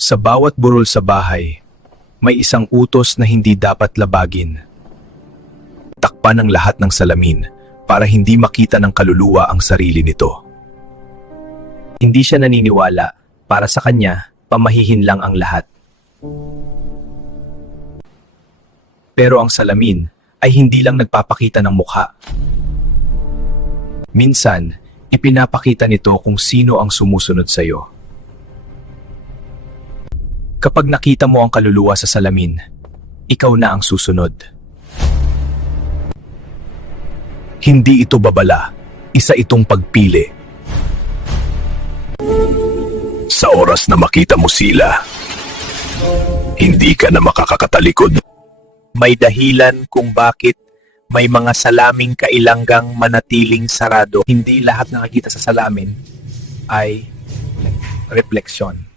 Sa bawat burol sa bahay, may isang utos na hindi dapat labagin. Takpan ang lahat ng salamin para hindi makita ng kaluluwa ang sarili nito. Hindi siya naniniwala, para sa kanya, pamahihin lang ang lahat. Pero ang salamin ay hindi lang nagpapakita ng mukha. Minsan, ipinapakita nito kung sino ang sumusunod sa iyo. Kapag nakita mo ang kaluluwa sa salamin, ikaw na ang susunod. Hindi ito babala, isa itong pagpili. Sa oras na makita mo sila, hindi ka na makakatalikod. May dahilan kung bakit may mga salaming kailanggang manatiling sarado. Hindi lahat nakakita sa salamin ay refleksyon.